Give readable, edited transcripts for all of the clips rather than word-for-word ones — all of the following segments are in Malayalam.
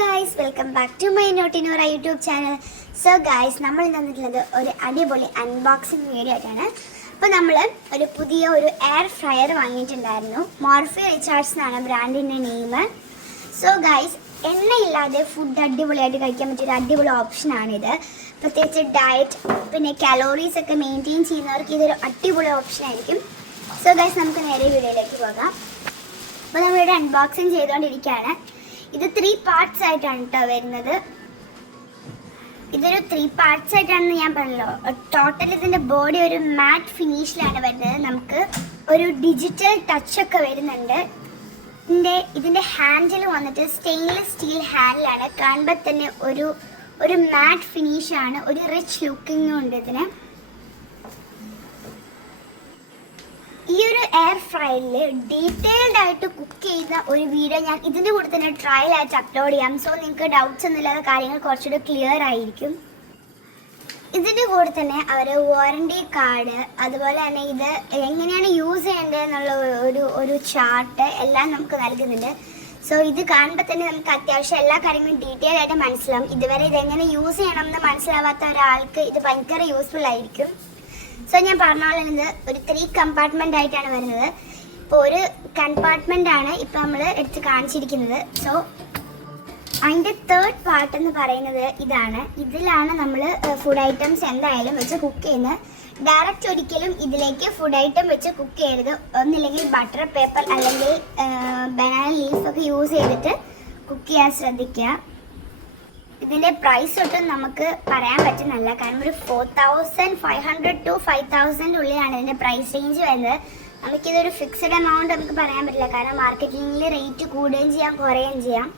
guys, welcome back to my Notinora YouTube channel. So guys, നമ്മൾ ഇന്ന് വന്നിട്ടുള്ളത് ഒരു അടിപൊളി അൺബോക്സിംഗ് വീഡിയോ ആയിട്ടാണ്. അപ്പോൾ നമ്മൾ ഒരു പുതിയ എയർ ഫ്രയർ വാങ്ങിയിട്ടുണ്ടായിരുന്നു. മോർഫി റിച്ചാർഡ്സ് എന്നാണ് ബ്രാൻഡിൻ്റെ നെയിം. സോ ഗൈസ്, എണ്ണയില്ലാതെ ഫുഡ് അടിപൊളിയായിട്ട് കഴിക്കാൻ പറ്റിയൊരു അടിപൊളി ഓപ്ഷനാണിത്. പ്രത്യേകിച്ച് ഡയറ്റ് പിന്നെ കാലോറീസ് ഒക്കെ മെയിൻറ്റെയിൻ ചെയ്യുന്നവർക്ക് ഇതൊരു അടിപൊളി ഓപ്ഷൻ ആയിരിക്കും. സോ ഗൈസ്, നമുക്ക് നേരെ വീഡിയോയിലേക്ക് പോകാം. അപ്പോൾ നമ്മളിവിടെ അൺബോക്സിങ് ചെയ്തുകൊണ്ടിരിക്കുകയാണ്. ഇത് 3 പാർട്സ് ആയിട്ടാണ് കേട്ടോ വരുന്നത്. ഇതൊരു 3 പാർട്സ് ആയിട്ടാണെന്ന് ഞാൻ പറഞ്ഞല്ലോ. ടോട്ടൽ ഇതിൻ്റെ ബോഡി ഒരു മാറ്റ് ഫിനിഷിലാണ് വരുന്നത്. നമുക്ക് ഒരു ഡിജിറ്റൽ ടച്ചൊക്കെ വരുന്നുണ്ട്. ഇതിൻ്റെ ഹാൻഡിൽ വന്നിട്ട് സ്റ്റെയിൻലെസ് സ്റ്റീൽ ഹാൻഡിലാണ്. കാണുമ്പോൾ തന്നെ ഒരു മാറ്റ് ഫിനിഷാണ്, ഒരു റിച്ച് ലുക്കിങ്ങും ഉണ്ട് ഇതിന്. ഈ ഒരു എയർ ഫ്രയറിൽ ഡീറ്റെയിൽഡ് ആയിട്ട് കുക്ക് ചെയ്യുന്ന ഒരു വീഡിയോ ഞാൻ ഇതിൻ്റെ കൂടെ തന്നെ ട്രയൽ ആയിട്ട് അപ്ലോഡ് ചെയ്യാം. സോ നിങ്ങൾക്ക് ഡൗട്ട്സ് ഒന്നുമില്ലാത്ത കാര്യങ്ങൾ കുറച്ചുകൂടി ക്ലിയർ ആയിരിക്കും. ഇതിൻ്റെ കൂടെ തന്നെ അവർ വാറണ്ടി കാർഡ്, അതുപോലെ തന്നെ ഇത് എങ്ങനെയാണ് യൂസ് ചെയ്യേണ്ടത് എന്നുള്ള ഒരു ചാർട്ട് എല്ലാം നമുക്ക് നൽകുന്നുണ്ട്. സോ ഇത് കാണുമ്പോൾ തന്നെ നമുക്ക് അത്യാവശ്യം എല്ലാ കാര്യങ്ങളും ഡീറ്റെയിൽ ആയിട്ട് മനസ്സിലാവും. ഇതുവരെ ഇതെങ്ങനെ യൂസ് ചെയ്യണം എന്ന് മനസ്സിലാവാത്ത ഒരാൾക്ക് ഇത് ഭയങ്കര യൂസ്ഫുൾ ആയിരിക്കും. സോ ഞാൻ പറഞ്ഞ പോലെ ഇത് ഒരു 3 കമ്പാർട്ട്മെൻ്റ് ആയിട്ടാണ് വരുന്നത്. ഇപ്പോൾ ഒരു കമ്പാർട്ട്മെൻ്റാണ് ഇപ്പോൾ നമ്മൾ എടുത്ത് കാണിച്ചിരിക്കുന്നത്. സോ അതിൻ്റെ 3rd പാർട്ട് എന്ന് പറയുന്നത് ഇതാണ്. ഇതിലാണ് നമ്മൾ ഫുഡ് ഐറ്റംസ് എന്തായാലും വെച്ച് കുക്ക് ചെയ്യുന്നത്. ഡയറക്റ്റ് ഒരിക്കലും ഇതിലേക്ക് ഫുഡ് ഐറ്റം വെച്ച് കുക്ക് ചെയ്യരുത്. ഒന്നില്ലെങ്കിൽ ബട്ടർ പേപ്പർ അല്ലെങ്കിൽ ബനാന ലീഫൊക്കെ യൂസ് ചെയ്തിട്ട് കുക്ക് ചെയ്യാൻ ശ്രദ്ധിക്കുക. ഇതിൻ്റെ പ്രൈസ് ഒട്ടും നമുക്ക് പറയാൻ പറ്റുന്നില്ല. കാരണം ഒരു 4500 to 5000 ഉള്ളിലാണ് ഇതിൻ്റെ പ്രൈസ് റേഞ്ച് വരുന്നത്. നമുക്കിതൊരു ഫിക്സഡ് എമൗണ്ട് നമുക്ക് പറയാൻ പറ്റില്ല. കാരണം മാർക്കറ്റിംഗിൽ റേറ്റ് കൂടുകയും ചെയ്യാം, കുറയുകയും ചെയ്യാം.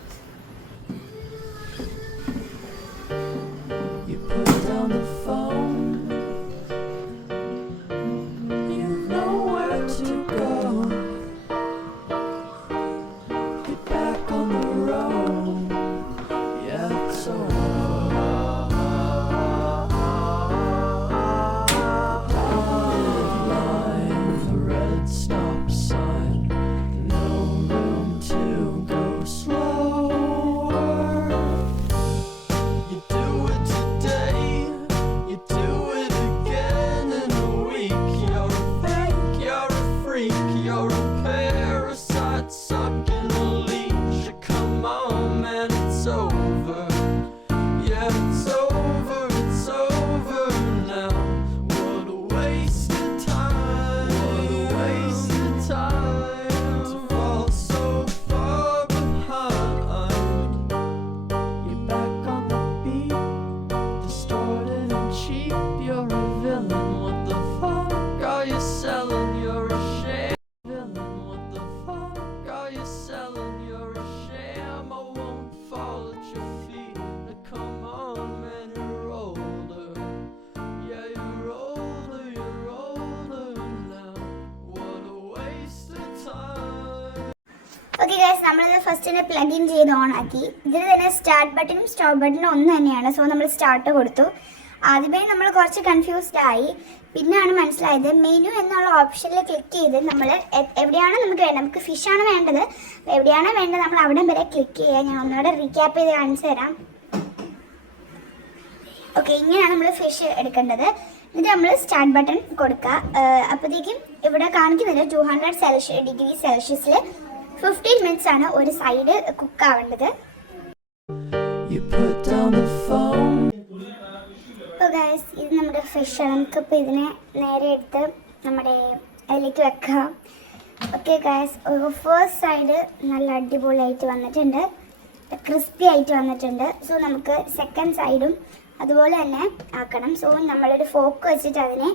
ഓക്കെ ഗൈസ്, നമ്മളിത് ഫസ്റ്റിനെ പ്ലഗ് ഇൻ ചെയ്ത് ഓൺ ആക്കി. ഇതിൽ തന്നെ സ്റ്റാർട്ട് ബട്ടണും സ്റ്റോപ്പ് ബട്ടണും ഒന്ന് തന്നെയാണ്. സോ നമ്മൾ സ്റ്റാർട്ട് കൊടുത്തു. ആദ്യമേ നമ്മൾ കുറച്ച് കൺഫ്യൂസ്ഡ് ആയി. പിന്നെയാണ് മനസ്സിലായത് മെനു എന്നുള്ള ഓപ്ഷനിൽ ക്ലിക്ക് ചെയ്ത് നമ്മൾ എവിടെയാണ് നമുക്ക് വേണ്ടത്, നമുക്ക് ഫിഷാണ് വേണ്ടത്, എവിടെയാണോ വേണ്ടത് നമ്മൾ അവിടെ വരെ ക്ലിക്ക് ചെയ്യുക. ഞാൻ ഒന്നുകൂടെ റീക്യാപ്പ് ചെയ്ത് കാണിച്ചു തരാം. ഓക്കെ, ഇങ്ങനെയാണ് നമ്മൾ ഫിഷ് എടുക്കേണ്ടത്. എന്നിട്ട് നമ്മൾ സ്റ്റാർട്ട് ബട്ടൺ കൊടുക്കുക. അപ്പോഴത്തേക്കും ഇവിടെ കാണിക്കുന്നത് 200 ഡിഗ്രി സെൽഷ്യസിൽ 15 മിനിറ്റ്സ് ആണ് ഒരു സൈഡ് കുക്ക് ആവേണ്ടത്. അപ്പോൾ ഗൈസ്, ഇത് നമ്മുടെ ഫിഷ്. നമുക്കിപ്പോൾ ഇതിനെ നേരെ എടുത്ത് നമ്മുടെ അതിലേക്ക് വെക്കാം. ഓക്കെ ഗൈസ്, ഫസ്റ്റ് സൈഡ് നല്ല അടിപൊളിയായിട്ട് വന്നിട്ടുണ്ട്, ക്രിസ്പി ആയിട്ട് വന്നിട്ടുണ്ട്. സോ നമുക്ക് സെക്കൻഡ് സൈഡും അതുപോലെ തന്നെ ആക്കണം. സോ നമ്മളൊരു ഫോക്ക് വെച്ചിട്ട് അതിനെ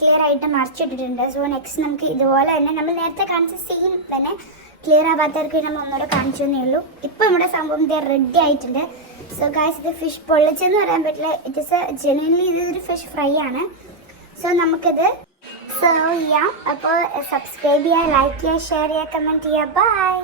ക്ലിയർ ആയിട്ട് മറിച്ചിട്ടിട്ടുണ്ട്. സോ നെക്സ്റ്റ് നമുക്ക് ഇതുപോലെ തന്നെ നമ്മൾ നേരത്തെ കാണിച്ച സെയിം തന്നെ ക്ലിയർ ആവാത്തവർക്ക് നമ്മൾ ഒന്നുകൂടെ കാണിച്ചു തന്നേ ഉള്ളൂ. ഇപ്പോൾ നമ്മുടെ സംഭവം ഇത് റെഡി ആയിട്ടുണ്ട്. സോ ഗൈസ്, ഇത് ഫിഷ് പൊള്ളിച്ചെന്ന് പറയാൻ പറ്റില്ല. ഇറ്റ് ഇസ് ജെന്യുവൻലി ഇതൊരു ഫിഷ് ഫ്രൈ ആണ്. സോ നമുക്കിത് സെർവ് ചെയ്യാം. അപ്പോൾ സബ്സ്ക്രൈബ് ചെയ്യുക, ലൈക്ക് ചെയ്യുക, ഷെയർ ചെയ്യുക, കമൻറ്റ് ചെയ്യുക. ബൈ.